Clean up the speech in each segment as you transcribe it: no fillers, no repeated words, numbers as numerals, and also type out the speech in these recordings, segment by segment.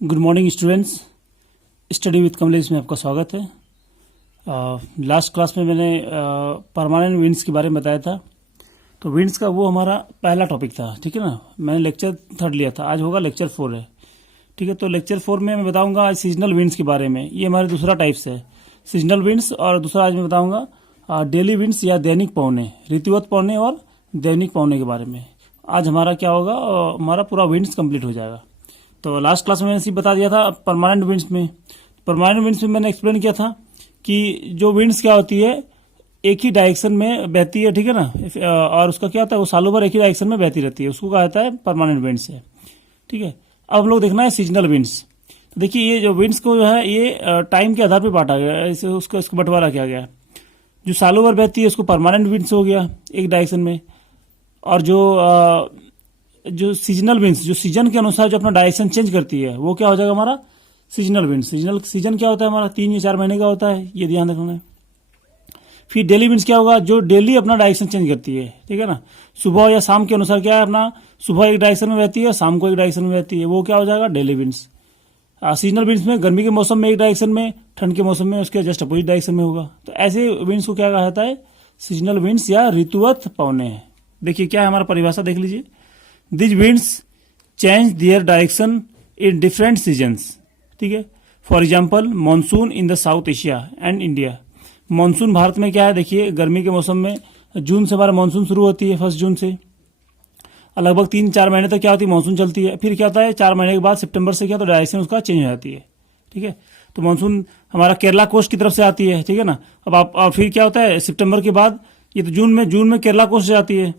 Good morning students. Study with Kamlesh में आपका स्वागत है। लास्ट क्लास में मैंने परमानेंट विंड्स के बारे में बताया था। तो विंड्स का वो हमारा पहला टॉपिक था, ठीक है ना। मैंने लेक्चर 3 लिया था, आज होगा लेक्चर 4 है, ठीक है। तो लेक्चर 4 में मैं बताऊंगा आज सीजनल विंड्स के बारे में। ये हमारे दूसरा टाइप्स है सीजनल विंड्स, और दूसरा आज मैं बताऊंगा डेली विंड्स या दैनिक पवने, ऋतुवत पवने और दैनिक पवने के बारे में। आज हमारा क्या होगा, हमारा पूरा विंड्स कंप्लीट हो जाएगा। तो लास्ट क्लास में मैंने सिर्फ बता दिया था परमानेंट विंड्स में। परमानेंट विंड्स में मैंने एक्सप्लेन किया था कि जो विंड्स क्या होती है, एक ही डायरेक्शन में बहती है, ठीक है ना। और उसका क्या होता है, वो सालों भर एक ही डायरेक्शन में बहती रहती है, उसको कहा जाता है परमानेंट विंड्स है, ठीक है। अब हम लोग देखना है सीजनल विंड्स। तो देखिए ये जो विंड्स को जो है ये टाइम के आधार पर बांटा गया है, इसका बंटवारा किया गया है। जो सालों भर बहती है उसको परमानेंट विंड्स हो गया एक डायरेक्शन में, और जो सीजनल विंड्स, जो सीजन के अनुसार जो अपना डायरेक्शन चेंज करती है, वो क्या हो जाएगा हमारा सीजनल विंड। सीजन क्या होता है हमारा 3 या 4 महीने का होता है, ये ध्यान रखना है। फिर डेली विंड्स क्या होगा, जो डेली अपना डायरेक्शन चेंज करती है, ठीक है ना। सुबह या शाम के अनुसार क्या है, अपना सुबह एक डायरेक्शन में बहती है, शाम को एक डायरेक्शन में बहती है, वो क्या हो जाएगा डेली विंड्स। सीजनल विंड्स में गर्मी के मौसम में एक डायरेक्शन में, ठंड के मौसम में उसके जस्ट अपोजिट डायरेक्शन में होगा। तो ऐसे विंड्स को क्या कहा जाता है, सीजनल विंड्स या ऋतुवत पवने हैं। देखिए क्या है हमारा परिभाषा, देख लीजिए। These winds change their direction in different seasons, ठीक है। For example monsoon in the south Asia and India. Monsoon Bharat में क्या है, देखिए गर्मी के मौसम में जून से हमारा मानसून शुरू होती है, 1 जून से। लगभग 3-4 महीने तक क्या होती है, मानसून चलती है। फिर क्या होता है, 4 महीने के बाद सितंबर से क्या होता है, डायरेक्शन उसका चेंज हो जाती है, ठीक है। तो मानसून हमारा केरला कोस्ट की तरफ से आती है, ठीक है ना। अब आप फिर क्या होता है, सितंबर के बाद ये तो जून में केरला कोस्ट से आती है,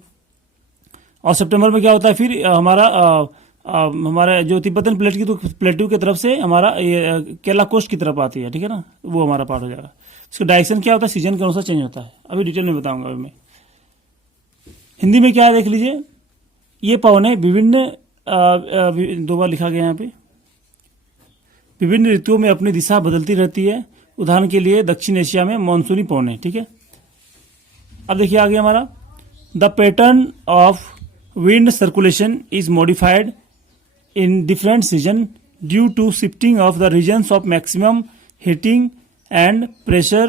और सितंबर में क्या होता है, फिर हमारा जो तिब्बतन प्लेट्यू की तरफ से हमारा ये केरला कोस्ट की तरफ आती है, ठीक है ना। वो हमारा पार्ट हो जाएगा। इसका डायरेक्शन क्या होता है, सीजन के अनुसार चेंज होता है। अभी डिटेल में बताऊंगा। अभी मैं हिंदी में क्या है देख लीजिए। ये पवने विभिन्न 2 बार लिखा गया यहाँ पे, विभिन्न ऋतुओं में अपनी दिशा बदलती रहती है। उदाहरण के लिए दक्षिण एशिया में मानसूनी पवने, ठीक है। अब देखिए आगे हमारा the pattern of wind circulation is modified in different season due to shifting of the regions of maximum heating and pressure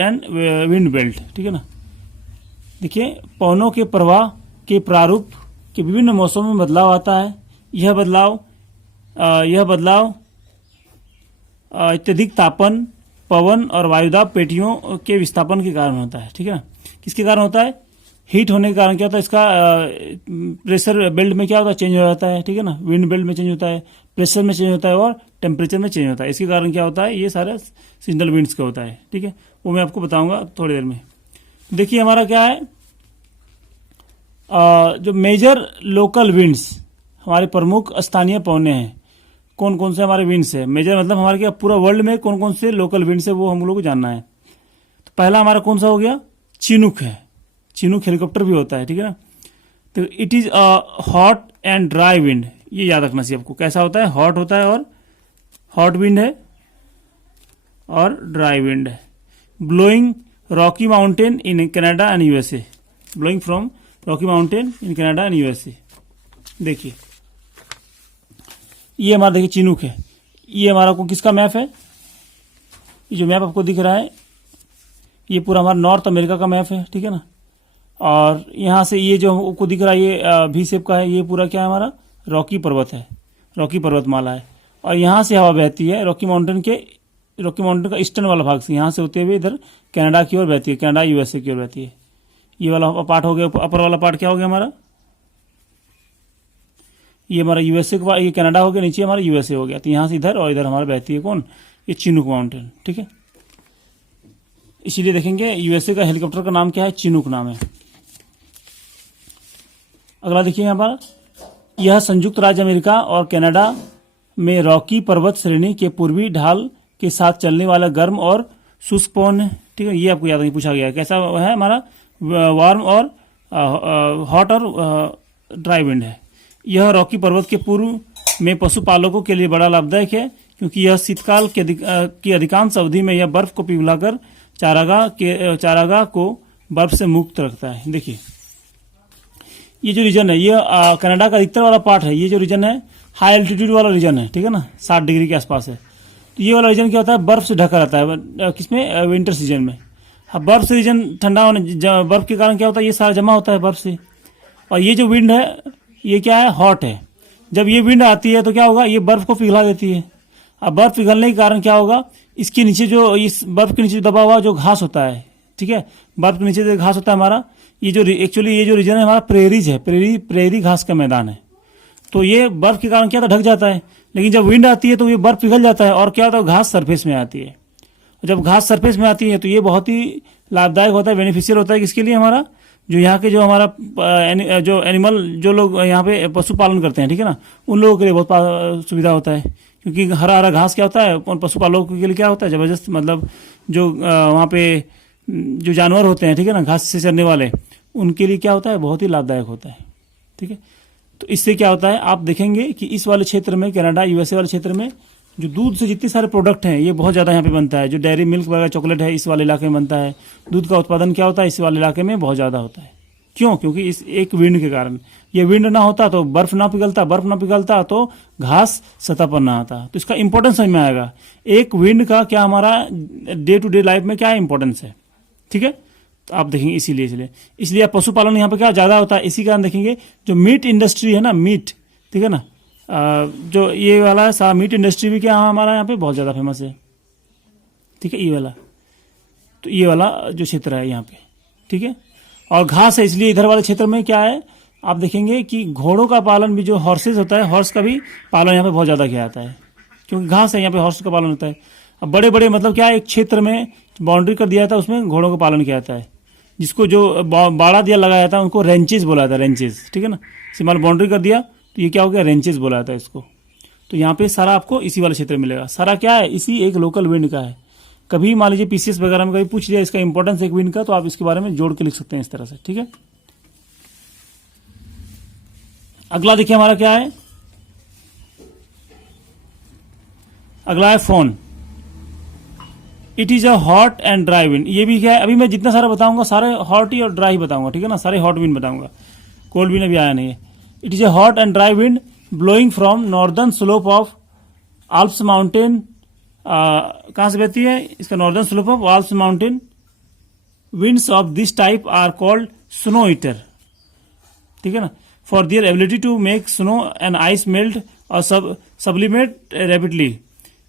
and wind belt, ठीक है ना। देखिए पवनों के प्रवाह के प्रारूप के विभिन्न मौसमों में बदलाव आता है। यह बदलाव अत्यधिक तापन, पवन और वायुदाब पेटियों के विस्थापन के कारण होता है, ठीक है ना। किसके कारण होता है, हीट होने के कारण क्या होता है, इसका प्रेशर बेल्ट में क्या होता है, चेंज हो जाता है, ठीक है ना। विंड बेल्ट में चेंज होता है, प्रेशर में चेंज होता है और टेम्परेचर में चेंज होता है। इसके कारण क्या होता है, ये सारा सीजनल विंड्स का होता है, ठीक है। वो मैं आपको बताऊंगा थोड़ी देर में। देखिए हमारा क्या है, जो मेजर लोकल विंड्स, हमारे प्रमुख स्थानीय पवने हैं। कौन कौन से हमारे विंड्स है, मेजर मतलब हमारे क्या पूरा वर्ल्ड में कौन कौन से लोकल विंड्स है, वो हम लोग को जानना है। तो पहला हमारा कौन सा हो गया, चिनूक है। चिनूक हेलीकॉप्टर भी होता है, ठीक है ना। तो it is hot and dry wind, ये याद रखना चाहिए आपको। कैसा होता है, हॉट होता है और हॉट विंड है और ड्राई विंड है। Blowing Rocky mountain in Canada and USA, blowing from Rocky mountain in Canada and USA. देखिए ये हमारा देखिए चिनूक है। ये हमारा को किसका मैप है, ये जो मैप आपको दिख रहा है ये पूरा हमारा नॉर्थ अमेरिका का मैप है, ठीक है ना। और यहाँ से ये जो आपको दिख रहा है ये भी शेप का है, ये पूरा क्या है हमारा रॉकी पर्वत है, रॉकी पर्वतमाला है। और यहाँ से हवा बहती है रॉकी माउंटेन का ईस्टर्न वाला भाग से, यहाँ से होते हुए इधर कनाडा की ओर बहती है, कनाडा यूएसए की ओर बहती है। ये वाला पार्ट हो गया, अपर वाला पार्ट क्या हो गया हमारा, ये हमारा यूएसए का, ये कनाडा हो गया, नीचे हमारा यूएसए हो गया। तो यहाँ से इधर और इधर हमारा बहती है कौन, ये चिनूक माउंटेन, ठीक है। इसीलिए देखेंगे यूएसए का हेलीकॉप्टर का नाम क्या है, चिनूक नाम है। अगला देखिए यहाँ पर, यह संयुक्त राज्य अमेरिका और कनाडा में रॉकी पर्वत श्रेणी के पूर्वी ढाल के साथ चलने वाला गर्म और शुष्क पवन है, ठीक है। ये आपको याद नहीं पूछा गया है, कैसा है हमारा वार्म और हॉट और ड्राई विंड है। यह रॉकी पर्वत के पूर्व में पशुपालकों के लिए बड़ा लाभदायक है, क्योंकि यह शीतकाल की अधिकांश अवधि में यह बर्फ को पिघलाकर चारागाह को बर्फ से मुक्त रखता है। देखिए ये जो रीजन है, ये कनाडा का अधिकतर वाला पार्ट है। ये जो रीजन है हाई एल्टीट्यूड वाला रीजन है, ठीक है ना, 60 डिग्री के आसपास है। तो ये वाला रीजन क्या होता है, बर्फ से ढका रहता है किसमें, विंटर सीजन में। अब बर्फ से रीजन ठंडा होने, बर्फ के कारण क्या होता है, ये सारा जमा होता है बर्फ से। और ये जो विंड है ये क्या है, हॉट है। जब ये विंड आती है तो क्या होगा, ये बर्फ को पिघला देती है। अब बर्फ पिघलने के कारण क्या होगा, इसके नीचे जो, इस बर्फ के नीचे दबा हुआ जो घास होता है, ठीक है, बर्फ के नीचे जो घास होता है हमारा, ये जो एक्चुअली ये जो रीजन है हमारा प्रेरीज है, प्रेरी घास का मैदान है। तो ये बर्फ के कारण क्या था, ढक जाता है। लेकिन जब विंड आती है तो ये बर्फ पिघल जाता है और क्या होता है, घास सरफेस में आती है। जब घास सरफेस में आती है तो ये बहुत ही लाभदायक होता है, बेनिफिशियल होता है किसके लिए, हमारा जो यहाँ के जो हमारा जो एनिमल, जो लोग यहाँ पे पशुपालन करते हैं, ठीक है ना, उन लोगों के लिए बहुत सुविधा होता है। क्योंकि हरा हरा घास क्या होता है, उन पशुपालकों के लिए क्या होता है, जबरदस्त, मतलब जो वहाँ पे जो जानवर होते हैं, ठीक है ना, घास से चरने वाले, उनके लिए क्या होता है, बहुत ही लाभदायक होता है, ठीक है। तो इससे क्या होता है, आप देखेंगे कि इस वाले क्षेत्र में, कनाडा यूएसए वाले क्षेत्र में, जो दूध से जितने सारे प्रोडक्ट हैं ये बहुत ज़्यादा यहाँ पे बनता है। जो डेयरी मिल्क वगैरह चॉकलेट है इस वाले इलाके में बनता है। दूध का उत्पादन क्या होता है, इस वाले इलाके में बहुत ज़्यादा होता है। क्यों? क्योंकि इस एक विंड के कारण। ये विंड ना होता तो बर्फ ना पिघलता तो घास सतह पर ना आता। तो इसका इंपॉर्टेंस समझ में आएगा, एक विंड का क्या हमारा डे टू डे लाइफ में क्या इंपॉर्टेंस है, ठीक है। तो आप देखेंगे इसलिए पशुपालन यहाँ पे क्या ज़्यादा होता है। इसी कारण देखेंगे जो मीट इंडस्ट्री है ना, मीट, ठीक है ना, जो ये वाला मीट इंडस्ट्री भी क्या हमारा यहाँ पे बहुत ज़्यादा फेमस है, ठीक है, ये वाला। तो ये वाला जो क्षेत्र है यहाँ पे, ठीक है, और घास है, इसलिए इधर वाले क्षेत्र में क्या है, आप देखेंगे कि घोड़ों का पालन भी, जो हॉर्सेज होता है, हॉर्स का भी पालन यहाँ पे बहुत ज़्यादा किया जाता है, क्योंकि घास है यहाँ पे, हॉर्स का पालन होता है। अब बड़े बड़े मतलब क्या है, एक क्षेत्र में बाउंड्री कर दिया था, उसमें घोड़ों का पालन किया जाता है, जिसको जो बाड़ा दिया लगाया था उनको रेंचेज बोला था, रेंचेज, ठीक है ना। सिंपल बाउंड्री कर दिया तो ये क्या हो गया, रेंचेज बोला जाता है इसको। तो यहाँ पे सारा आपको इसी वाले क्षेत्र में मिलेगा। सारा क्या है, इसी एक लोकल विंड का है। कभी मान लीजिए पीसीएस वगैरह में कभी पूछ लिया इसका इंपॉर्टेंस एक विंड का, तो आप इसके बारे में जोड़ के लिख सकते हैं इस तरह से, ठीक है। अगला देखिए हमारा क्या है, अगला है phone. It is a hot and dry wind. ये भी क्या है, अभी मैं जितना सारा बताऊंगा सारे हॉट ही और ड्राई बताऊंगा, ठीक है ना, सारे हॉट विंड बताऊंगा, कोल्ड विंड अभी आया नहीं है। It is a hot and dry wind blowing from northern slope of Alps mountain. कहां से बहती है, इसका northern slope of Alps mountain. Winds of this type are called snow eater, ठीक है ना, for their ability to make snow and ice melt और sublimate rapidly.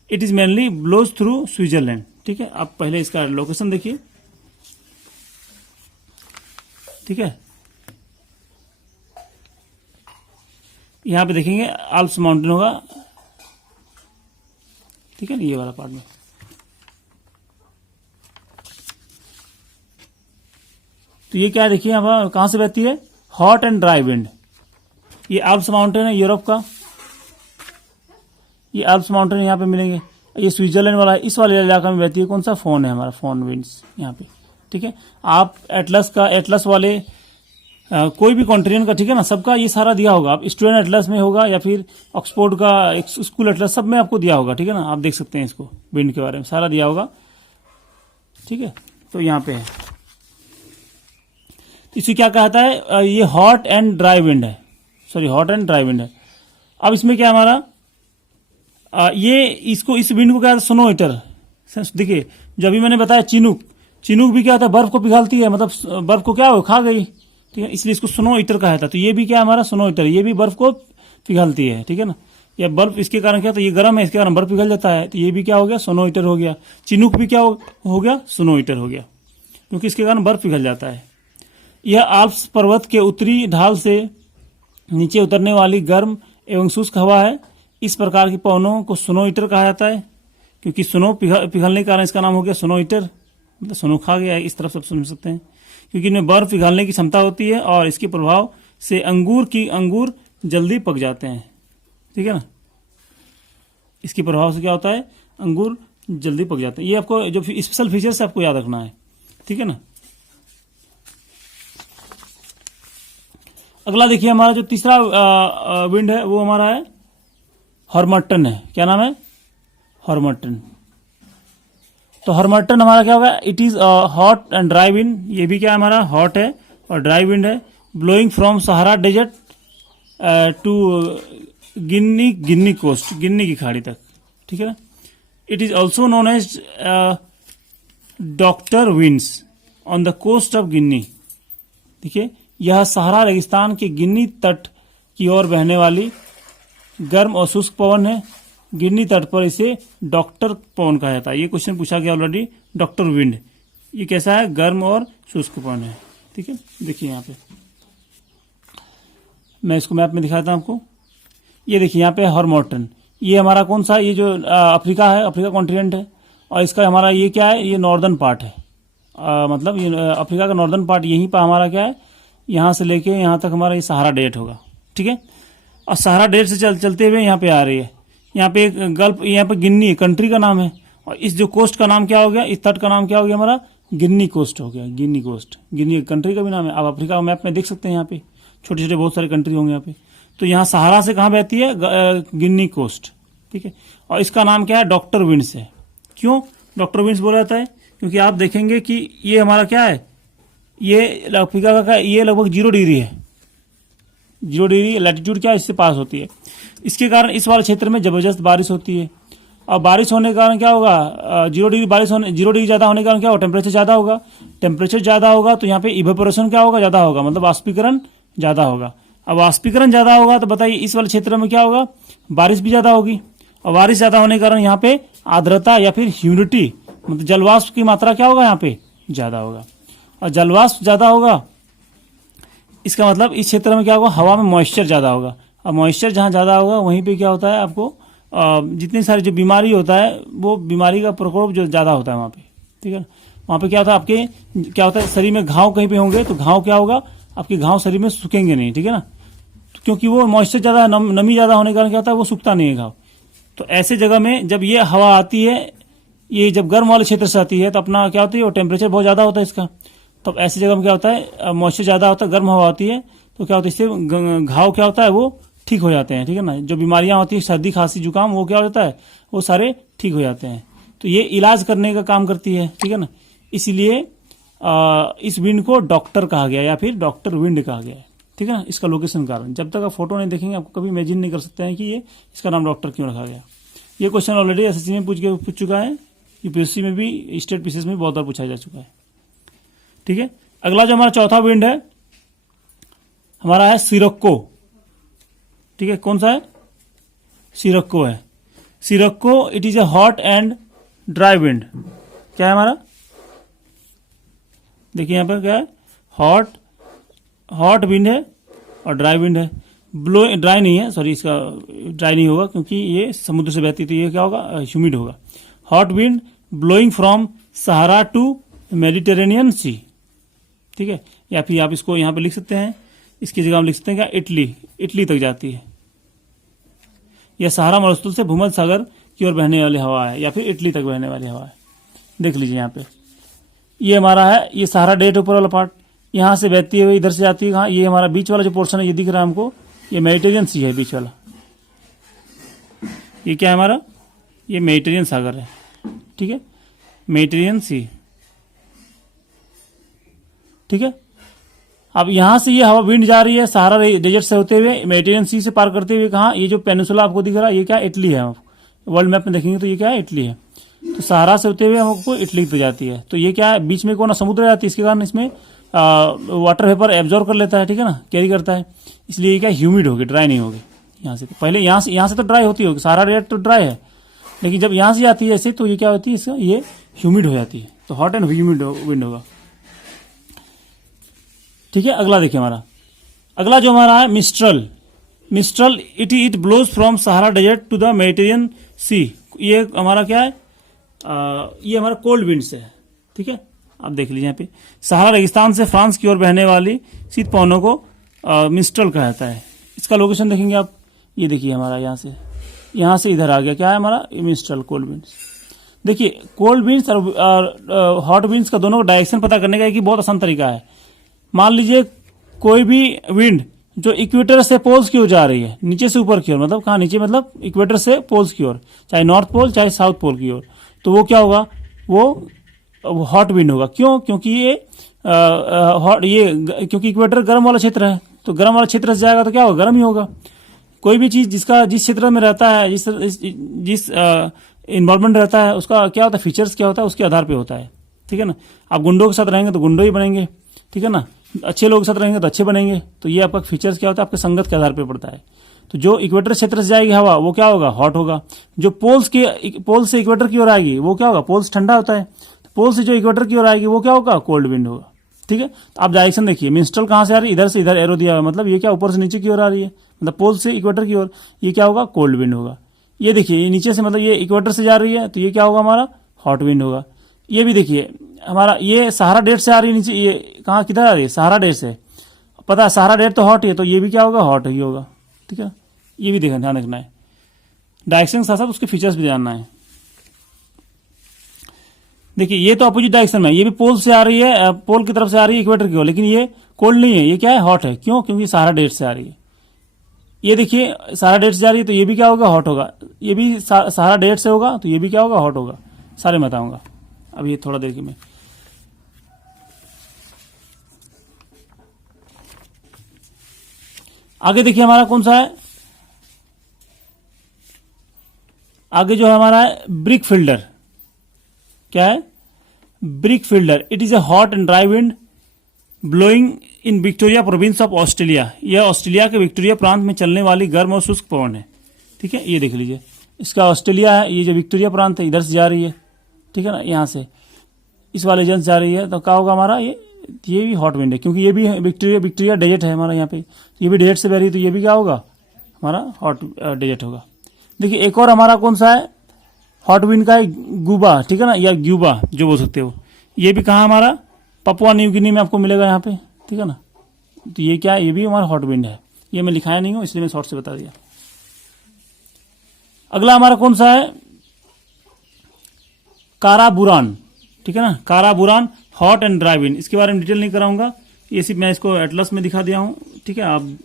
It is mainly blows through Switzerland, ठीक है। आप पहले इसका लोकेशन देखिए, ठीक है, यहां पे देखेंगे आल्प्स माउंटेन होगा, ठीक है ना, ये वाला पार्ट में। तो ये क्या देखिए यहाँ कहां से बहती है, हॉट एंड ड्राई विंड। ये आल्प्स माउंटेन है यूरोप का, ये आल्प्स माउंटेन यहाँ पे मिलेंगे। ये स्विट्जरलैंड वाला है, इस वाले इलाका में बहती है कौन सा, फोन है हमारा, फोन विंड्स यहाँ पे, ठीक है। आप एटलस वाले कोई भी कॉन्ट्रियन का, ठीक है ना, सबका ये सारा दिया होगा। आप स्टूडेंट एटलस में होगा या फिर ऑक्सफोर्ड का स्कूल एटलस, सब में आपको दिया होगा, ठीक है ना। आप देख सकते हैं इसको, विंड के बारे में सारा दिया होगा, ठीक है। तो यहाँ पे है, इसे क्या कहता है, ये हॉट एंड ड्राई विंड है, sorry hot and dry wind है। अब इसमें क्या हमारा ये इसको, इस विंड को क्या है, स्नो ईटर। देखिए जो अभी मैंने बताया चिनूक भी क्या होता है, बर्फ को पिघालती है, मतलब बर्फ को क्या हो, खा गई, ठीक है, इसलिए इसको स्नो ईटर कहा था। तो ये भी क्या हमारा स्नो ईटर, ये भी बर्फ को पिघालती है, ठीक है ना। या बर्फ इसके कारण क्या, तो ये गर्म है, इसके कारण बर्फ पिघल जाता है, तो ये भी क्या हो गया, स्नो ईटर हो गया। चिनूक भी क्या हो गया, स्नो ईटर हो गया, क्योंकि इसके कारण बर्फ पिघल जाता है। यह आल्प्स पर्वत के उत्तरी ढाल से नीचे उतरने वाली गर्म एवं शुष्क हवा है। इस प्रकार की पवनों को स्नो ईटर कहा जाता है, क्योंकि स्नो पिघलने के कारण इसका नाम हो गया स्नो ईटर, मतलब स्नो खा गया है, इस तरफ सब समझ सकते हैं। क्योंकि इनमें बर्फ पिघालने की क्षमता होती है और इसके प्रभाव से अंगूर जल्दी पक जाते हैं, ठीक है ना। इसके प्रभाव से क्या होता है, अंगूर जल्दी पक जाते हैं। ये आपको जो स्पेशल फीचर्स है आपको याद रखना है, ठीक है ना। अगला देखिए हमारा जो तीसरा विंड है वो हमारा है हॉर्मटन है। क्या नाम है, हॉर्मटन। तो हॉर्मटन हमारा क्या होगा, it is hot and dry wind. ये भी क्या हमारा हॉट है और ड्राई विंड है, blowing from Sahara desert to Guinea coast, Guinea की खाड़ी तक, ठीक है ना। It is also known as doctor winds on the coast of Guinea. देखिए, यह सहारा रेगिस्तान के गिन्नी तट की ओर बहने वाली गर्म और शुष्क पवन है। गिन्नी तट पर इसे डॉक्टर पवन कहा जाता है। ये क्वेश्चन पूछा गया ऑलरेडी, डॉक्टर विंड। ये कैसा है? गर्म और शुष्क पवन है, ठीक है। देखिए यहाँ पे मैं इसको मैप में दिखाता हूँ आपको। ये देखिए यहाँ पे हॉर्मोटन, ये हमारा कौन सा, ये जो अफ्रीका है, अफ्रीका कॉन्टिनेंट है। और इसका हमारा ये क्या है? ये नॉर्दर्न पार्ट है। मतलब ये अफ्रीका का नॉर्दर्न पार्ट, यहीं पर हमारा क्या है, यहाँ से लेके यहाँ तक हमारा ये सहारा डेट होगा, ठीक है। और सहारा डेट से चलते हुए यहाँ पे आ रही है। यहाँ पे एक गल्फ, यहाँ पे गिन्नी कंट्री का नाम है। और इस जो कोस्ट का नाम क्या हो गया? इस तट का नाम क्या हो गया हमारा? गिन्नी कोस्ट हो गया, गिन्नी कोस्ट। गिन्नी कंट्री का भी नाम है। आप अफ्रीका का मैप में देख सकते हैं, यहाँ पे छोटे छोटे बहुत सारे कंट्री होंगे यहाँ पे। तो यहाँ सहारा से कहाँ बहती है? गिन्नी कोस्ट, ठीक है। और इसका नाम क्या है? डॉक्टर विंड्स है। क्यों डॉक्टर विंड्स बोला जाता है? क्योंकि आप देखेंगे कि ये हमारा क्या है, ये अफ्रीका का ये लगभग 0 डिग्री है। 0 डिग्री लैटिट्यूड क्या है, इससे पास होती है। इसके कारण इस वाले क्षेत्र में जबरदस्त बारिश होती है। और बारिश होने के कारण क्या होगा? 0 डिग्री बारिश होने, 0 डिग्री ज्यादा होने के कारण क्या होगा? टेम्परेचर ज्यादा होगा। टेम्परेचर ज्यादा होगा तो यहाँ पे इवेपोरेशन क्या होगा? ज्यादा होगा, मतलब वाष्पीकरण ज्यादा होगा। अब वाष्पीकरण ज्यादा होगा तो बताइए इस वाले क्षेत्र में क्या होगा? बारिश भी ज्यादा होगी। और बारिश ज्यादा होने के कारण यहाँ पे आर्द्रता या फिर ह्यूमिडिटी, मतलब जलवाष्प की मात्रा क्या होगा? यहाँ पे ज्यादा होगा। और जलवाष्प ज्यादा होगा, इसका मतलब इस क्षेत्र में क्या होगा? हवा में मॉइस्चर ज्यादा होगा। और मॉइस्चर जहाँ ज्यादा होगा वहीं पे क्या होता है, आपको जितनी सारी जो बीमारी होता है, वो बीमारी का प्रकोप जो ज्यादा होता है वहाँ पे, ठीक है। वहाँ पे क्या होता है, आपके क्या होता है, शरीर में घाव कहीं पे होंगे तो घाव क्या होगा? आपके घाव शरीर में सूखेंगे नहीं, ठीक है ना। क्योंकि वो मॉइस्चर ज्यादा है, नमी ज्यादा होने के कारण क्या होता है, वो सूखता नहीं है घाव। तो ऐसे जगह में जब ये हवा आती है, ये जब गर्म वाले क्षेत्र से आती है तो अपना क्या होती है, वो टेम्परेचर बहुत ज्यादा होता है इसका। तो ऐसी जगह में क्या होता है, मॉइस्चर ज्यादा होता है, गर्म हवा आती है तो क्या होता है, इससे घाव क्या होता है, वो ठीक हो जाते हैं, ठीक है ना। जो बीमारियां होती है, सर्दी खांसी जुकाम, वो क्या हो जाता है, वो सारे ठीक हो जाते हैं। तो ये इलाज करने का काम करती है, ठीक है ना। इसलिए इस विंड को डॉक्टर कहा गया या फिर डॉक्टर विंड कहा गया है, ठीक है ना। इसका लोकेशन कारण, जब तक आप फोटो नहीं देखेंगे आपको कभी इमेजिन नहीं कर सकते हैं कि ये इसका नाम डॉक्टर क्यों रखा गया। ये क्वेश्चन ऑलरेडी एसएससी में पूछ चुका है, यूपीएससी में भी, स्टेट पीसीएस में बहुत बार पूछा जा चुका है, ठीक है। अगला जो हमारा चौथा विंड है हमारा है सिरोक्को, ठीक है। कौन सा है? सिरोक्को है। Sirocco it is a hot and dry wind. क्या है हमारा? देखिए यहां पर क्या है, हॉट विंड है और ड्राई विंड है। ड्राई नहीं है, सॉरी, इसका ड्राई नहीं होगा क्योंकि ये समुद्र से बहती, तो ये क्या होगा, ह्यूमिड होगा। Hot wind blowing from Sahara to Mediterranean sea, ठीक है। या फिर आप इसको यहां पे लिख सकते हैं, इसकी जगह हम लिख सकते हैं क्या, इटली तक जाती है। यह सहारा मरुस्थल से भूमध्य सागर की ओर बहने वाली हवा है, या फिर इटली तक बहने वाली हवा है। देख लीजिए यहाँ पे, ये हमारा है, ये सहारा डेट ऊपर वाला पार्ट, यहां से बहती है, इधर से आती है कहाँ, ये हमारा बीच वाला जो पोर्शन है, ये दिख रहा है हमको, ये मेडिटेरियन सी है बीच वाला। ये क्या है हमारा, ये मेडिटेरियन सागर है, ठीक है, मेडिटेरियन सी, ठीक है। अब यहां से ये हवा विंड जा रही है सहारा डेजर्ट से होते हुए मेडिटेरियन सी से पार करते हुए कहा, ये जो पेनिसुला आपको दिख रहा है ये क्या, इटली है। वर्ल्ड मैप में देखेंगे तो ये क्या है, इटली है। तो सहारा से होते हुए हमको इटली तक जाती है। तो ये क्या है, बीच में कौन समुद्र जाती है, इसके कारण इसमें वाटर वेपर एब्जॉर्ब कर लेता है, ठीक है ना, कैरी करता है। इसलिए ये क्या ह्यूमिड होगी, ड्राई नहीं होगी। यहाँ से तो पहले यहाँ से तो ड्राई होती होगी, सहारा डेजर्ट तो ड्राई है, लेकिन जब यहाँ से आती है ऐसे तो ये क्या होती है, इसका ये ह्यूमिड हो जाती है। तो हॉट एंड ह्यूमिड विंड होगा, ठीक है। अगला देखिए हमारा, अगला जो हमारा है mistral it blows from Sahara desert to the Mediterranean sea. ये हमारा क्या है, ये हमारा कोल्ड विंड्स है, ठीक है। आप देख लीजिए यहाँ पे, सहारा रेगिस्तान से फ्रांस की ओर बहने वाली शीत पवनों को मिस्ट्रल कहा जाता है। इसका लोकेशन देखेंगे आप, ये देखिए हमारा यहाँ से इधर आ गया, क्या है हमारा, मिस्ट्रल कोल्ड विंड्स। देखिए कोल्ड विंड्स और हॉट विंड्स का दोनों का डायरेक्शन पता करने का एक बहुत आसान तरीका है। मान लीजिए कोई भी विंड जो इक्वेटर से पोल्स की ओर जा रही है, नीचे से ऊपर की ओर, मतलब कहाँ नीचे, मतलब इक्वेटर से पोल्स की ओर, चाहे नॉर्थ पोल चाहे साउथ पोल की ओर, तो वो क्या होगा, वो हॉट विंड होगा। क्यों? क्योंकि ये क्योंकि इक्वेटर गर्म वाला क्षेत्र है, तो गर्म वाला क्षेत्र से जाएगा तो क्या होगा, गर्म ही होगा। कोई भी चीज जिसका जिस क्षेत्र में रहता है, जिस इन्वायरमेंट रहता है, उसका क्या होता है, फीचर्स क्या होता है, उसके आधार पे होता है। ठीक है ना। आप गुंडों के साथ रहेंगे तो गुंडो ही बनेंगे, ठीक है ना। अच्छे लोगों के साथ रहेंगे तो अच्छे बनेंगे। तो ये आपका फीचर्स क्या होता है, आपके संगत के आधार पर पड़ता है। तो जो इक्वेटर क्षेत्र से जाएगी हवा वो क्या होगा, हॉट होगा। जो पोल से इक्वेटर की ओर आएगी वो क्या होगा, पोल्स ठंडा होता है। पोल से जो इक्वेटर की ओर आएगी वो क्या होगा, कोल्ड विंड होगा। ठीक है। तो आप डायरेक्शन देखिए, मिनिस्ट्रल कहां से आ रही है, इधर से इधर एरो दिया हुआ है, मतलब ये क्या ऊपर से नीचे की ओर आ रही है, मतलब पोल से इक्वेटर की ओर, ये क्या होगा, कोल्ड विंड होगा। ये देखिए, ये नीचे से मतलब ये इक्वेटर से जा रही है तो ये क्या होगा, हमारा हॉट विंड होगा। ये भी देखिए हमारा ये सहारा डेट से आ रही है नीचे, ये कहाँ किधर आ रही है, सहारा डेट से। पता है सहारा डेट तो हॉट है, तो ये भी क्या होगा, हॉट ही होगा। ठीक है। ये भी देखना, ध्यान रखना है, डायरेक्शन के साथ साथ उसके फीचर्स भी जानना है। देखिए ये तो अपोजिट डायरेक्शन में, ये भी पोल से आ रही है, पोल की तरफ से आ रही है इक्वेटर की ओर, लेकिन ये कोल्ड नहीं है, ये क्या है, हॉट है। क्यों, क्योंकि सहारा डेट से आ रही है। ये देखिए सहारा डेट से जा रही है तो ये भी क्या होगा, हॉट होगा। ये भी सहारा डेट से होगा तो ये भी क्या होगा, हॉट होगा। सारे मैं बताऊंगा अब, ये थोड़ा देर के में। आगे देखिए हमारा कौन सा है, आगे जो है हमारा है ब्रिक फिल्डर। क्या है, brick fielder. It is a hot and dry wind blowing in Victoria province of Australia. यह ऑस्ट्रेलिया के विक्टोरिया प्रांत में चलने वाली गर्म और शुष्क पवन है। ठीक है, ये देख लीजिए, इसका ऑस्ट्रेलिया है, ये जो विक्टोरिया प्रांत है इधर से जा रही है। ठीक है ना, यहाँ से इस वाले एजेंस जा रही है, तो क्या होगा हमारा, ये भी हॉट विंड है, क्योंकि ये भी विक्टोरिया डेजर्ट है हमारा यहाँ पे, ये भी डेजर्ट से बह रही है, तो ये भी क्या होगा, हमारा हॉट डेजर्ट होगा। देखिए एक और हमारा कौन सा है, हॉट विंड का है गुबा। ठीक है ना, या ग्यूबा जो बोल सकते हो। ये भी कहाँ हमारा, पपुआ न्यू गिनी में आपको मिलेगा यहाँ पे। ठीक है ना, तो ये क्या है, ये भी हमारा हॉट विंड है। ये मैं लिखाया नहीं हूँ इसलिए मैं शॉर्ट से बता दिया। अगला हमारा कौन सा है, काराबुरान। ठीक है ना, काराबुरान हॉट एंड ड्राई विंड। इसके बारे में डिटेल नहीं कराऊंगा, ये सिर्फ मैं इसको एटलस में दिखा दिया हूँ। ठीक है, आप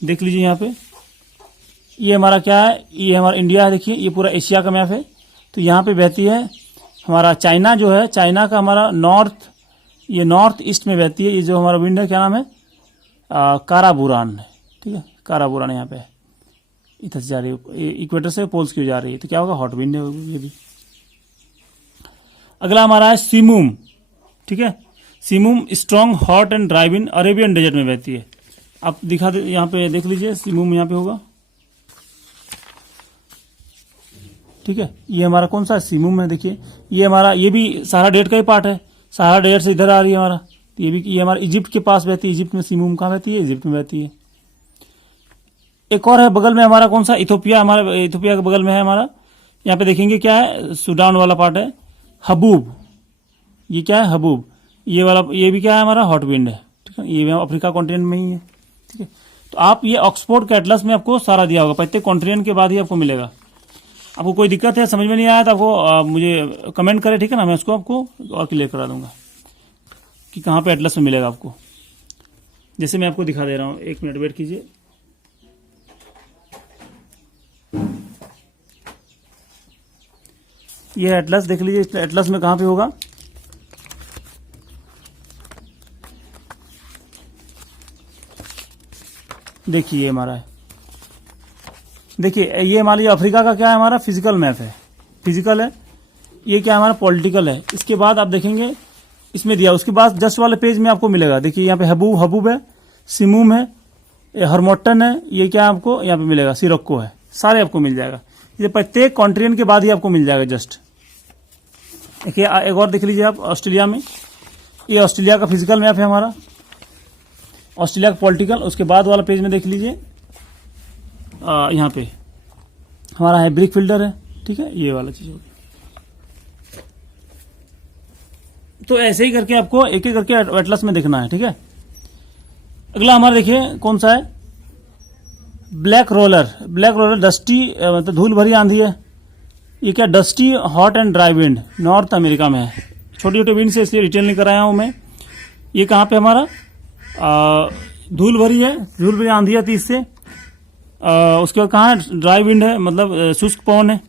देख लीजिए यहाँ पे। ये हमारा क्या है, ये हमारा इंडिया है। देखिए ये पूरा एशिया का मैप है। तो यहाँ पे बहती है हमारा चाइना, जो है चाइना का हमारा नॉर्थ, ये नॉर्थ ईस्ट में बहती है। ये जो हमारा विंड है क्या नाम है, काराबुरान। ठीक है, काराबुरान यहाँ पे इधर से जा रही है, इक्वेटर से पोल्स की जा रही है, तो क्या होगा, हॉट विंड है ये भी। अगला हमारा है सिमुम। ठीक है, simoom strong hot and dry wind Arabian desert में बहती है। आप दिखा दे, यहाँ पे देख लीजिए, सिमुम यहाँ पे होगा। ठीक है, ये हमारा कौन सा सिमुम है। देखिए ये हमारा, ये भी सहारा डेट का ही पार्ट है, सहारा डेट से इधर आ रही है हमारा। ये भी, ये हमारा इजिप्ट के पास बहती है। इजिप्ट में सिमुम कहाँ बहती है, इजिप्ट में बहती है। एक और है बगल में हमारा कौन सा, इथोपिया। हमारा इथोपिया के बगल में है हमारा, यहाँ पे देखेंगे क्या है, सूडान वाला पार्ट है, हबूब। ये क्या है, हबूब। ये वाला, ये भी क्या है, हमारा हॉट विंड है। ठीक है, ये भी अफ्रीका कॉन्टिनेंट में ही है। ठीक है, तो आप ये ऑक्सफोर्ड के एटलस में आपको सारा दिया होगा, प्रत्येक कॉन्टिनेंट के बाद ही आपको मिलेगा। आपको कोई दिक्कत है, समझ में नहीं आया तो आपको मुझे कमेंट करें। ठीक है ना, मैं उसको आपको और क्लियर करा दूंगा कि कहाँ पे एटलस में मिलेगा आपको। जैसे मैं आपको दिखा दे रहा हूँ, एक मिनट वेट कीजिए। ये एटलस देख लीजिए, एटलस में कहाँ पे होगा, देखिए ये हमारा है। देखिए ये मान लीजिए अफ्रीका का क्या है, हमारा फिजिकल मैप है, फिजिकल है। ये क्या है, हमारा पॉलिटिकल है। इसके बाद आप देखेंगे इसमें दिया, उसके बाद जस्ट वाले पेज में आपको मिलेगा। देखिए यहाँ पे हबूब है, सिमुम है, हरमोटन है, ये क्या आपको यहाँ पे मिलेगा, सिरोक्को है, सारे आपको मिल जाएगा। ये प्रत्येक कॉन्टिनेंट के बाद ही आपको मिल जाएगा जस्ट। देखिए एक और देख लीजिए आप, ऑस्ट्रेलिया में, ये ऑस्ट्रेलिया का फिजिकल मैप है हमारा, ऑस्ट्रेलिया का पॉलिटिकल। उसके बाद वाला पेज में देख लीजिए, यहाँ पे हमारा है ब्रिक फिल्डर है। ठीक है, ये वाला चीज होगी। तो ऐसे ही करके आपको एक एक करके एटलस में देखना है। ठीक है, अगला हमारा देखिए कौन सा है, black roller. Black roller dusty, मतलब धूल भरी आंधी है। ये क्या, dusty hot and dry wind north America में है। छोटे छोटे विंड से इसलिए डिटेल नहीं कराया हूं मैं। ये कहाँ पे हमारा धूल भरी है, धूल भरी आंधी आती इससे। उसके बाद कहाँ है, ड्राई विंड है, मतलब शुष्क पवन है।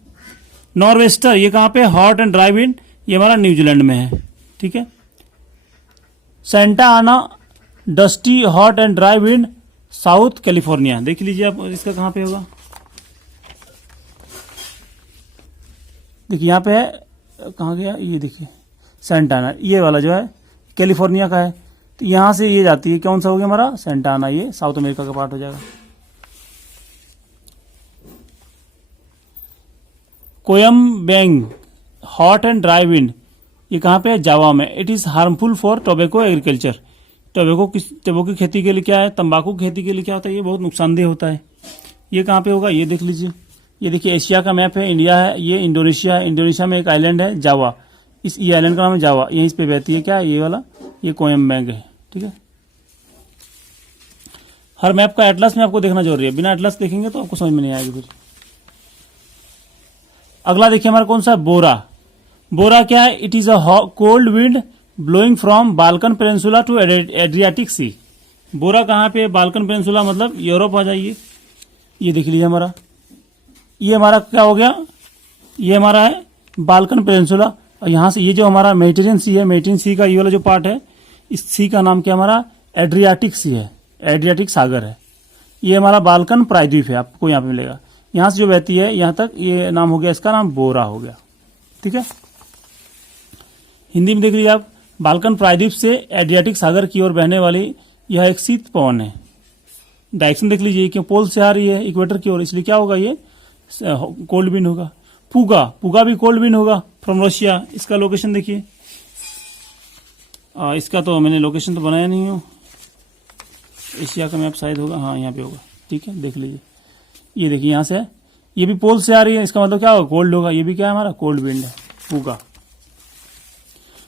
नॉर्वेस्टर, ये कहाँ पे, हॉट एंड ड्राई विंड, ये हमारा न्यूजीलैंड में है। ठीक है, सेंटा आना dusty hot and dry wind south California. देख लीजिए आप इसका कहाँ पे होगा। देखिए यहाँ पे है, कहाँ गया ये, देखिए सेंटाना, ये वाला जो है कैलिफोर्निया का है। तो यहाँ से ये जाती है, कौन सा हो गया हमारा, सेंटाना, ये साउथ अमेरिका का पार्ट हो जाएगा। कोयम्बेंग हॉट एंड ड्राई विंड, ये कहाँ पे है, जावा में। It is harmful for tobacco agriculture, tobacco की खेती के लिए क्या है, तंबाकू की खेती के लिए क्या होता है, ये बहुत नुकसानदेह होता है। ये कहाँ पे होगा, ये देख लीजिए। ये देखिए एशिया का मैप है, इंडिया है, ये इंडोनेशिया है। इंडोनेशिया में एक आइलैंड है जावा, ये आइलैंड का नाम है जावा। यहीं पे बहती है क्या, ये वाला, ये कोयम्बेंग है। ठीक है, हर मैप का एटलस में आपको देखना जरूरी है, बिना एटलस देखेंगे तो आपको समझ में नहीं आएगी फिर। अगला देखिए हमारा कौन सा, बोरा। बोरा क्या है, it is a cold wind blowing from Balkan peninsula to Adriatic sea. Bora कहाँ पे, बाल्कन पेनिनसुला मतलब यूरोप आ जाइए। ये देख लीजिए हमारा, ये हमारा क्या हो गया, ये हमारा है बाल्कन पेनिनसुला। और यहाँ से ये जो हमारा मेडिटेरियन सी है, मेडिटेरियन सी का ये वाला जो पार्ट है, इस सी का नाम क्या हमारा, एड्रियाटिक सी है, एड्रियाटिक सागर है। ये हमारा बाल्कन प्रायद्वीप है, आपको यहाँ पे मिलेगा। यहाँ से जो बहती है यहाँ तक, ये नाम हो गया, इसका नाम बोरा हो गया। ठीक है, हिंदी में देख लीजिए आप, बाल्कन प्रायद्वीप से एड्रियाटिक सागर की ओर बहने वाली यह एक शीत पवन है। डायरेक्शन देख लीजिए, क्यों पोल से आ रही है इक्वेटर की ओर, इसलिए क्या होगा, ये कोल्ड विंड होगा। पुगा, पुगा भी कोल्ड विंड होगा फ्रॉम रशिया। इसका लोकेशन देखिए, इसका तो मैंने लोकेशन तो बनाया नहीं हूँ, एशिया का मैप शायद होगा, हाँ यहाँ पे होगा। ठीक है, देख लीजिए, ये देखिए यहाँ से है, ये भी पोल से आ रही है, इसका मतलब क्या होगा, कोल्ड होगा। ये भी क्या है हमारा, कोल्ड विंड है, पुगा।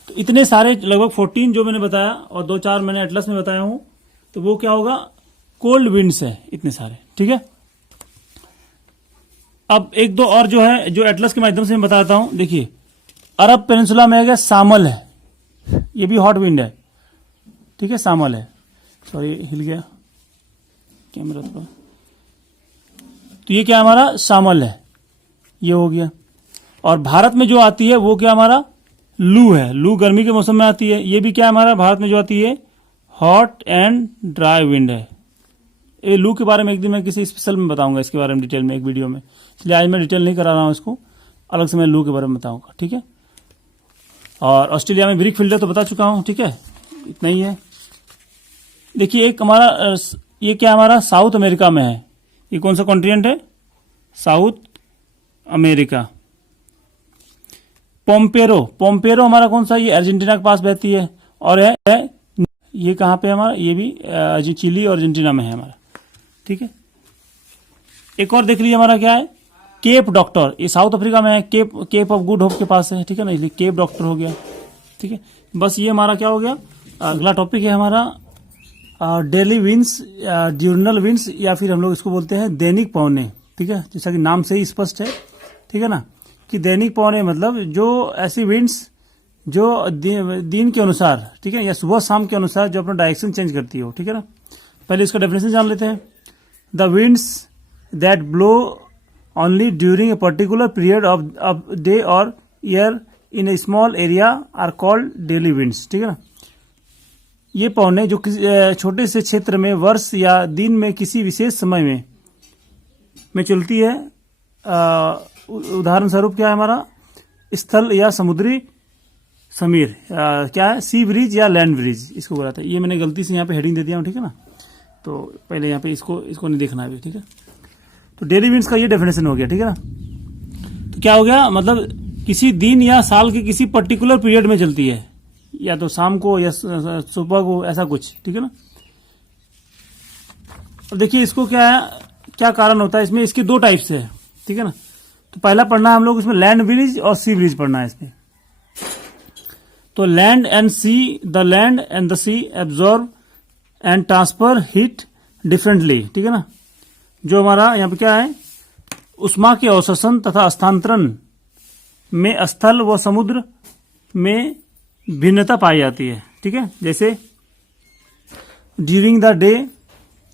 तो इतने सारे लगभग 14 जो मैंने बताया, और 2-4 मैंने एटलस में बताया हूं, तो वो क्या होगा, कोल्ड विंड्स है इतने सारे। ठीक है, अब एक दो और जो है, जो एटलस के माध्यम से मैं बताता हूं। देखिए अरब पेनिनसुला में है, सामल है, ये भी हॉट विंड है। ठीक है, सामल है, सॉरी हिल गया कैमरा थोड़ा। तो ये क्या हमारा सामल है, ये हो गया। और भारत में जो आती है वो क्या हमारा, लू है। लू गर्मी के मौसम में आती है। ये भी क्या हमारा भारत में जो आती है, हॉट एंड ड्राई विंड है। ये लू के बारे में एक दिन मैं किसी स्पेशल में बताऊंगा, इसके बारे में डिटेल में एक वीडियो में, इसलिए आज मैं डिटेल नहीं करा रहा हूं इसको, अलग से मैं लू के बारे में बताऊंगा। ठीक है, और ऑस्ट्रेलिया में ब्रिक फील्ड है तो बता चुका हूं। ठीक है, इतना ही है। देखिए एक हमारा, ये क्या हमारा साउथ अमेरिका में है, ये कौन सा कॉन्टिनेंट है, साउथ अमेरिका। पोम्पेरो, पोम्पेरो हमारा कौन सा, ये अर्जेंटीना के पास बहती है। और है ये कहाँ पे हमारा, ये भी चिली और अर्जेंटीना में है हमारा। ठीक है, एक और देख लीजिए हमारा क्या है, केप डॉक्टर, ये साउथ अफ्रीका में है, केप ऑफ गुड होप के पास है। ठीक है ना, इसलिए केप डॉक्टर हो गया। ठीक है, बस ये हमारा क्या हो गया। अगला टॉपिक है हमारा डेली विंड्स, ड्यूरनल विंड्स, या फिर हम लोग इसको बोलते हैं दैनिक पवने। ठीक है, जैसा कि नाम से ही स्पष्ट है। ठीक है ना, कि दैनिक पवने मतलब जो ऐसी विंड्स जो दिन के अनुसार, ठीक है, या सुबह शाम के अनुसार जो अपना डायरेक्शन चेंज करती हो। ठीक है ना, पहले इसका डेफिनेशन जान लेते हैं। The winds that blow only during a particular period of day और year in a small area are called daily winds. ठीक है ना, ये पवने जो छोटे से क्षेत्र में वर्ष या दिन में किसी विशेष समय में चलती है। उदाहरण स्वरूप क्या है हमारा, स्थल या समुद्री समीर, क्या है, सी ब्रिज या लैंड ब्रिज इसको बोला था। ये मैंने गलती से यहाँ पे हेडिंग दे दिया हूँ। ठीक है ना, तो पहले यहाँ पे इसको नहीं देखना है। ठीक है, तो डेली विंड्स का ये डेफिनेशन हो गया। ठीक है ना, तो क्या हो गया, मतलब किसी दिन या साल के किसी पर्टिकुलर पीरियड में चलती है, या तो शाम को या सुबह को, ऐसा कुछ। ठीक है ना, अब देखिए इसको क्या कारण होता है इसमें, इसके 2 टाइप्स है। ठीक है ना, तो पहला पढ़ना है हम लोग इसमें लैंड ब्रिज और सी ब्रिज पढ़ना है इसमें। तो land and sea, the land and the sea absorb and transfer heat differently. ठीक है ना, जो हमारा यहाँ पे क्या है, उष्मा के अवशोषण तथा स्थानांतरण में स्थल व समुद्र में भिन्नता पाई जाती है। ठीक है, जैसे during the day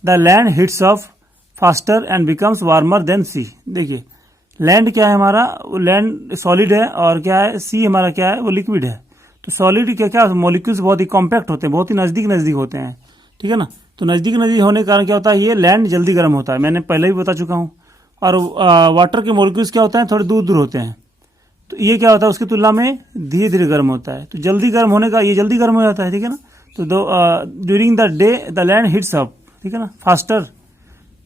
the land heats up faster and becomes warmer than sea. देखिए लैंड क्या है हमारा, लैंड सॉलिड है, और क्या है, सी हमारा क्या है, वो लिक्विड है। तो सॉलिड क्या मॉलिक्यूल्स बहुत ही कॉम्पैक्ट होते हैं, बहुत ही नजदीक होते हैं, ठीक है ना। तो नज़दीक नदी होने के कारण क्या होता है, ये लैंड जल्दी गर्म होता है, मैंने पहले भी बता चुका हूँ। और वाटर के मॉलिक्यूल्स क्या होते हैं, थोड़े दूर दूर होते हैं, तो ये क्या होता है उसकी तुलना में धीरे धीरे गर्म होता है। तो जल्दी गर्म होने का, ये जल्दी गर्म हो जाता है, ठीक है ना। तो during the day the land heats up, ठीक है ना, फास्टर।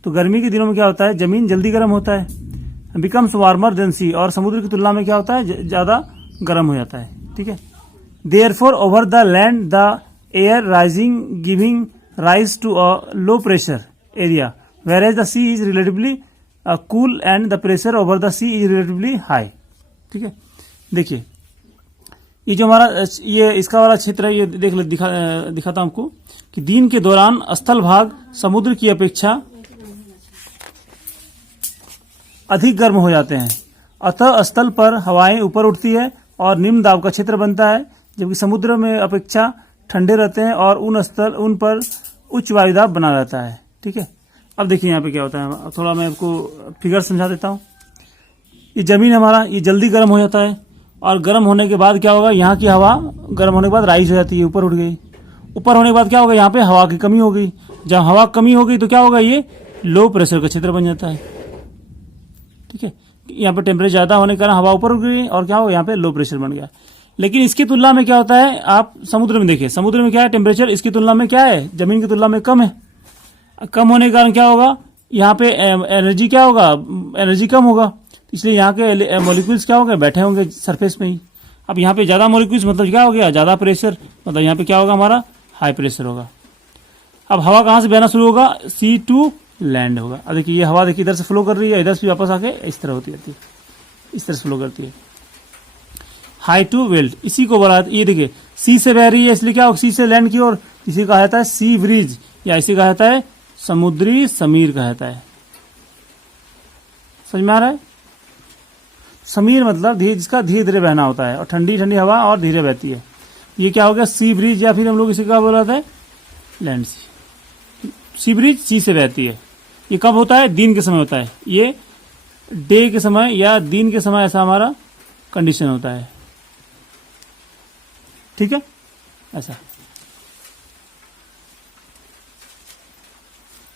तो गर्मी के दिनों में क्या होता है, जमीन जल्दी गर्म होता है, बिकम्स वार्मर देन सी, और समुद्र की तुलना में क्या होता है, ज़्यादा गर्म हो जाता है, ठीक है। Therefore over the land the air rising giving rise to a low pressure area, whereas the sea is relatively cool and the pressure over the sea is relatively high, ठीक है। देखिए ये जो हमारा ये इसका वाला क्षेत्र है, ये दिखाता हूं आपको कि दिन के दौरान स्थल भाग समुद्र की अपेक्षा अधिक गर्म हो जाते हैं, अतः स्थल पर हवाएं ऊपर उठती है और निम्न दाब का क्षेत्र बनता है, जबकि समुद्र में अपेक्षा ठंडे रहते हैं और उन पर उच्च वायुदाब बना रहता है, ठीक है। अब देखिए यहाँ पे क्या होता है, थोड़ा मैं आपको फिगर समझा देता हूँ। ये जमीन हमारा ये जल्दी गर्म हो जाता है, और गर्म होने के बाद क्या होगा, यहाँ की हवा गर्म होने के बाद राइज हो जाती है, ऊपर उठ गई। ऊपर होने के बाद क्या होगा, यहाँ पे हवा की कमी हो गई। जब हवा कमी हो गई तो क्या होगा, ये लो प्रेशर का क्षेत्र बन जाता है, ठीक है। यहाँ पे टेम्परेचर ज्यादा होने के कारण हवा ऊपर उठ गई और क्या होगा, यहाँ पे लो प्रेशर बन गया। लेकिन इसकी तुलना में क्या होता है, आप समुद्र में देखिए, समुद्र में क्या है, टेम्परेचर इसकी तुलना में क्या है, जमीन की तुलना में कम है। कम होने के कारण क्या होगा, यहाँ पे एनर्जी क्या होगा, एनर्जी कम होगा, इसलिए यहाँ के मॉलिक्यूल्स क्या होंगे, बैठे होंगे सरफेस में ही। अब यहाँ पे ज्यादा मॉलिक्यूल्स मतलब क्या हो गया, ज्यादा प्रेशर, मतलब यहाँ पे क्या होगा, हमारा हाई प्रेशर होगा। अब हवा कहाँ से बहना शुरू होगा, सी टू लैंड होगा। अब देखिए ये हवा देखिए इधर से फ्लो कर रही है, इधर से वापस आके इस तरह होती रहती है, इस तरह से फ्लो करती है। हाई टू वेल्ट, इसी को बोला, ये देखिए सी से बह रही है, इसलिए क्या होगा, सी से लैंड की ओर, इसी कहा जाता है सी ब्रिज, या इसी कहा जाता है समुद्री समीर कहा जाता है। समझ में आ रहा है, समीर मतलब जिसका धीरे धीरे बहना होता है, और ठंडी ठंडी हवा और धीरे बहती है। ये क्या हो गया, सी ब्रिज, या फिर हम लोग इसे क्या बोला जाता है, लैंड सी। सी ब्रिज सी से बहती है। ये कब होता है, दिन के समय होता है, ये डे के समय या दिन के समय ऐसा हमारा कंडीशन होता है, ठीक है। ऐसा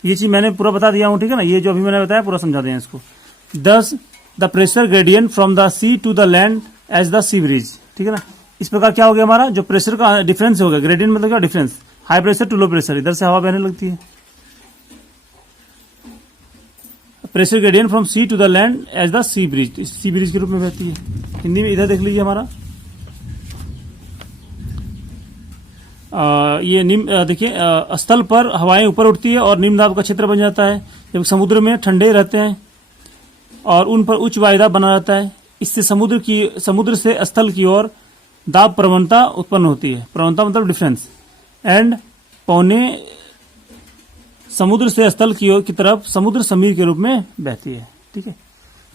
ये चीज मैंने पूरा बता दिया हूं, ठीक है ना। ये जो अभी मैंने बताया पूरा समझा दिया इसको। 10 the pressure gradient from the sea to the land as the sea breeze, ठीक है ना। इस प्रकार क्या हो गया, हमारा जो प्रेशर का डिफरेंस हो गया, ग्रेडियंट मतलब क्या, difference, high pressure to low pressure, इधर से हवा बहने लगती है। Pressure gradient from sea to the land as the sea breeze, sea breeze के रूप में बहती है। हिंदी में इधर देख लीजिए हमारा ये निम्न देखिए, स्थल पर हवाएं ऊपर उठती है और निम्न दाब का क्षेत्र बन जाता है, जबकि समुद्र में ठंडे रहते हैं और उन पर उच्च वायुदाब बना रहता है। इससे समुद्र से स्थल की ओर दाब प्रवणता उत्पन्न होती है, प्रवणता मतलब डिफरेंस, एंड पौने समुद्र से स्थल की ओर की तरफ समुद्र समीर के रूप में बहती है, ठीक है।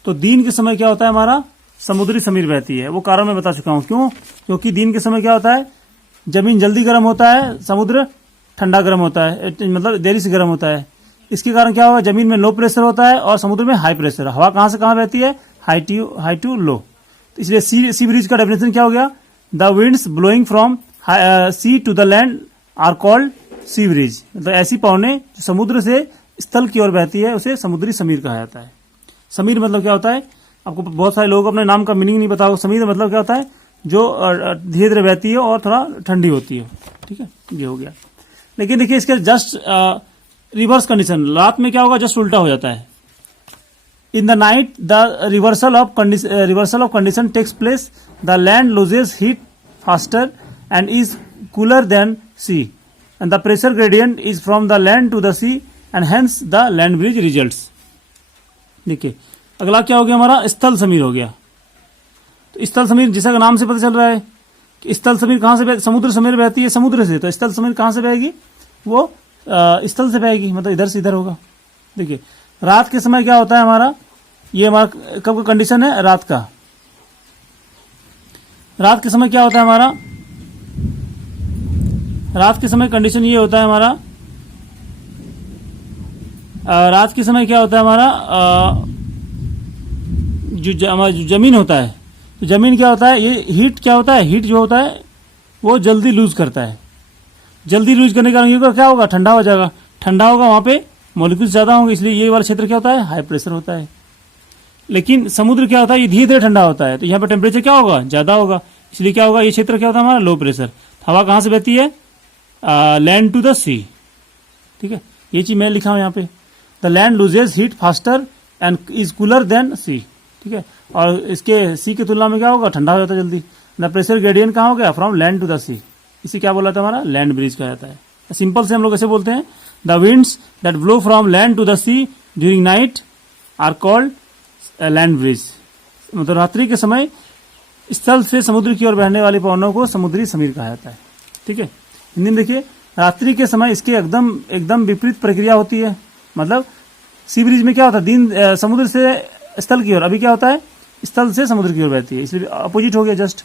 तो दिन के समय क्या होता है, हमारा समुद्री समीर बहती है। वो कारण मैं बता चुका हूं, क्यों, क्योंकि दिन के समय क्या होता है, जमीन जल्दी गर्म होता है, समुद्र ठंडा गर्म होता है, मतलब देरी से गर्म होता है। इसके कारण क्या होगा, जमीन में लो प्रेशर होता है और समुद्र में हाई प्रेशर। हवा कहां से कहां बहती है, हाई टू लो। तो इसलिए सी ब्रिज का डेफिनेशन क्या हो गया, the winds blowing from sea to the land are called sea breeze. मतलब ऐसी पवनें जो समुद्र से स्थल की ओर बहती है उसे समुद्री समीर कहा जाता है। समीर मतलब क्या होता है, आपको बहुत सारे लोग अपने नाम का मीनिंग नहीं बताओ। समीर मतलब क्या होता है, जो धीरे धीरे बहती है और थोड़ा ठंडी होती है, ठीक है, ये हो गया। लेकिन देखिए इसके जस्ट रिवर्स कंडीशन, रात में क्या होगा, जस्ट उल्टा हो जाता है। In the night the reversal of condition takes place, the land loses heat faster and is cooler than sea, and the pressure gradient is from the land to the sea and hence the land breeze results. देखिए अगला क्या हो गया, हमारा स्थल समीर हो गया। तो स्थल समीर जैसा नाम से पता चल रहा है कि स्थल समीर कहां से, समुद्र समीर बहती है समुद्र से, तो स्थल समीर कहां से बहेगी, वो स्थल से बहेगी, मतलब इधर से इधर होगा। देखिए रात के समय क्या होता है हमारा, ये हमारा कब का कंडीशन है, रात का। रात के समय क्या होता है हमारा, रात के समय कंडीशन ये होता है हमारा, रात के समय क्या होता है हमारा, जो जमीन होता है, तो जमीन क्या होता है, ये हीट क्या होता है, हीट जो होता है वो जल्दी लूज करता है। जल्दी लूज करने के कारण ये क्या होगा, ठंडा हो जाएगा। ठंडा होगा वहां पे मॉलिक्यूल्स ज्यादा होंगे, इसलिए ये वाला क्षेत्र क्या होता है, हाई प्रेशर होता है। लेकिन समुद्र क्या होता है, ये धीरे धीरे ठंडा होता है, तो यहाँ पे टेम्परेचर क्या होगा, ज्यादा होगा, इसलिए क्या होगा, ये क्षेत्र क्या होता है हमारा, लो प्रेशर। हवा कहाँ से बहती है, लैंड टू द सी। ठीक है, ये चीज मैं लिखा हूं यहाँ पे, the land loses heat faster and is cooler than sea. ठीक है, और इसके सी की तुलना में क्या होगा, ठंडा हो जाता है जल्दी। द प्रेशर ग्रेडियंट कहाँ हो गया, फ्रॉम लैंड टू द सी, इसे क्या बोला था हमारा, लैंड ब्रिज कहा जाता है। सिंपल से हम लोग ऐसे बोलते हैं, the winds that blow from land to the sea during night are called land breeze. मतलब रात्रि के समय स्थल से समुद्र की ओर बहने वाली पवनों को समुद्री समीर कहा जाता है। ठीक है, हिंदी में देखिए, रात्रि के समय इसके एकदम विपरीत प्रक्रिया होती है। मतलब सी ब्रिज में क्या होता है, दिन समुद्र से स्थल की ओर, अभी क्या होता है, स्थल से समुद्र की ओर बहती है, इसलिए अपोजिट हो गया जस्ट।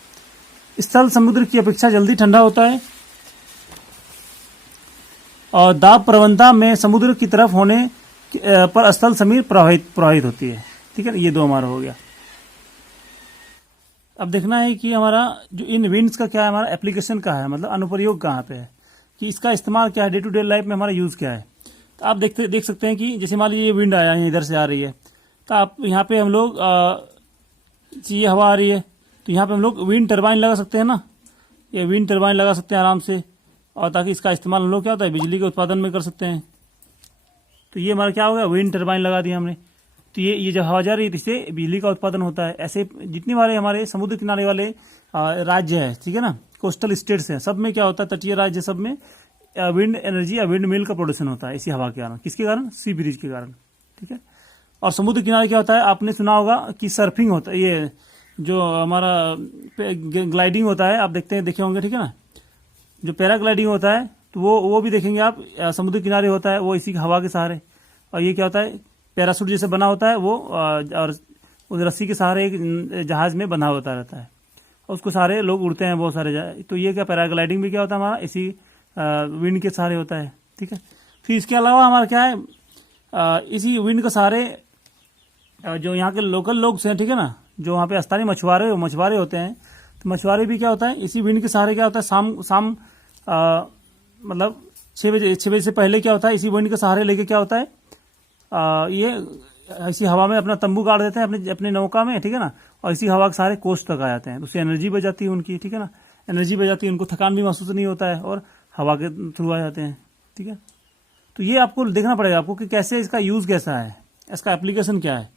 स्थल समुद्र की अपेक्षा जल्दी ठंडा होता है और दाब प्रवणता में समुद्र की तरफ होने पर स्थल समीर प्रवाहित होती है। ठीक है, ये दो हमारा हो गया। अब देखना है कि हमारा जो इन विंड्स का क्या है, हमारा एप्लीकेशन का है, मतलब अनुप्रयोग कहाँ पे है, कि इसका इस्तेमाल क्या है, डे टू डे लाइफ में हमारा यूज क्या है। तो आप देख सकते हैं कि जैसे मान लीजिए ये विंड आया है, इधर से आ रही है, तो आप यहाँ पे हम लोग ये हवा आ रही है, तो यहाँ पे हम लोग विंड टरबाइन लगा सकते हैं ना, ये विंड टरबाइन लगा सकते हैं आराम से, और ताकि इसका इस्तेमाल हम लोग क्या होता है, बिजली के उत्पादन में कर सकते हैं। तो ये हमारा क्या हो गया, विंड टरबाइन लगा दिया हमने। तो ये जब हवा जा रही है तो इससे बिजली का उत्पादन होता है। ऐसे जितने वाले हमारे समुद्र किनारे वाले राज्य है, ठीक है ना, कोस्टल स्टेट्स हैं, सब में क्या होता है, तटीय राज्य सब में विंड एनर्जी या विंड मिल का प्रोडक्शन होता है इसी हवा के कारण। किसके कारण, सी ब्रिज के कारण। ठीक है, और समुद्र किनारे क्या होता है, आपने सुना होगा कि सर्फिंग होता है, ये जो हमारा ग्लाइडिंग होता है, आप देखे होंगे, ठीक है ना, जो पैराग्लाइडिंग होता है, तो वो भी देखेंगे आप, समुद्र किनारे होता है, वो इसी हवा के सहारे। और ये क्या होता है, पैरासूट जैसे बना होता है वो, और उस रस्सी के सहारे एक जहाज में बंधा होता रहता है, और उसको सहारे लोग उड़ते हैं बहुत सारे। तो ये क्या, पैराग्लाइडिंग भी क्या होता है हमारा, इसी विंड के सहारे होता है। ठीक है, फिर इसके अलावा हमारा क्या है, इसी विंड के सहारे जो यहाँ के लोकल लोग हैं, ठीक है ना, जो वहाँ पे स्थानीय मछुआरे होते हैं, तो मछुआरे भी क्या होता है, इसी विंड के सहारे क्या होता है, शाम मतलब 6 बजे से पहले क्या होता है, इसी विंड के सहारे लेके क्या होता है, ये इसी हवा में अपना तंबू गाड़ देते हैं अपने नौका में, ठीक है ना, और इसी हवा के सहारे कोस्ट तक आ जाते हैं। उससे एनर्जी बच जाती है उनकी, ठीक है ना, एनर्जी बच जाती है, उनको थकान भी महसूस नहीं होता है, और हवा के थ्रू आ जाते हैं। ठीक है, तो ये आपको देखना पड़ेगा आपको कि कैसे इसका यूज कैसा है, इसका एप्लीकेशन क्या है।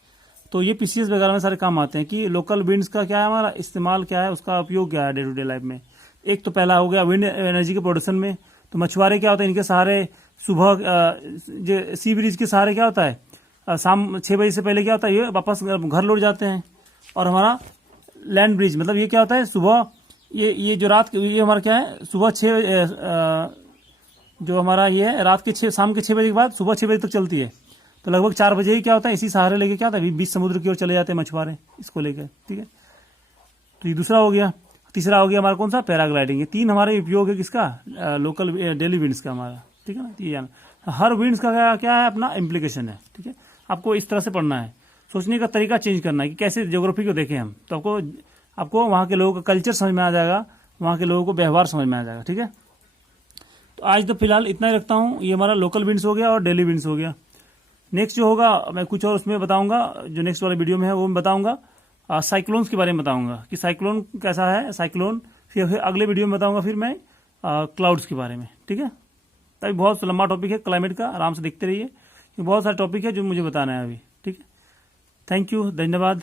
तो ये पीसीएस वगैरह में सारे काम आते हैं कि लोकल विंड्स का क्या है, हमारा इस्तेमाल क्या है, उसका उपयोग क्या है डे टू डे लाइफ में। एक तो पहला हो गया विंड एनर्जी के प्रोडक्शन में। तो मछुआरे क्या होता है, इनके सहारे सुबह सी ब्रिज के सहारे क्या होता है, शाम 6 बजे से पहले क्या होता है, ये वापस घर लौट जाते हैं। और हमारा लैंड ब्रिज मतलब ये क्या होता है, सुबह ये जो रात ये हमारा क्या है, सुबह 6 जो हमारा ये है, रात के शाम के 6 बजे के बाद सुबह 6 बजे तक चलती है। तो लगभग 4 बजे ही क्या होता है, इसी सहारे लेके क्या होता है, बीच समुद्र की ओर चले जाते हैं मछुआरे इसको लेकर। ठीक है, तो ये दूसरा हो गया। तीसरा हो गया हमारा कौन सा, पैराग्लाइडिंग। ये 3 हमारे उपयोग है किसका, लोकल डेली विंड्स का हमारा। ठीक है ना, ये जाना, हर विंड्स का क्या है, अपना इम्प्लीकेशन है। ठीक है, आपको इस तरह से पढ़ना है, सोचने का तरीका चेंज करना है कि कैसे ज्योग्राफी को देखें हम, तो आपको वहाँ के लोगों का कल्चर समझ में आ जाएगा, वहाँ के लोगों को व्यवहार समझ में आ जाएगा। ठीक है, तो आज तो फिलहाल इतना ही रखता हूँ। ये हमारा लोकल विंड्स हो गया और डेली विंड्स हो गया। नेक्स्ट जो होगा मैं कुछ और उसमें बताऊंगा, जो नेक्स्ट वाले वीडियो में है वो मैं बताऊंगा। साइक्लोन्स के बारे में बताऊंगा कि साइक्लोन कैसा है, साइक्लोन। फिर अगले वीडियो में बताऊंगा फिर मैं क्लाउड्स के बारे में। ठीक है, तभी बहुत लंबा टॉपिक है क्लाइमेट का, आराम से देखते रहिए, बहुत सारे टॉपिक है जो मुझे बताना है अभी। ठीक है, थैंक यू, धन्यवाद।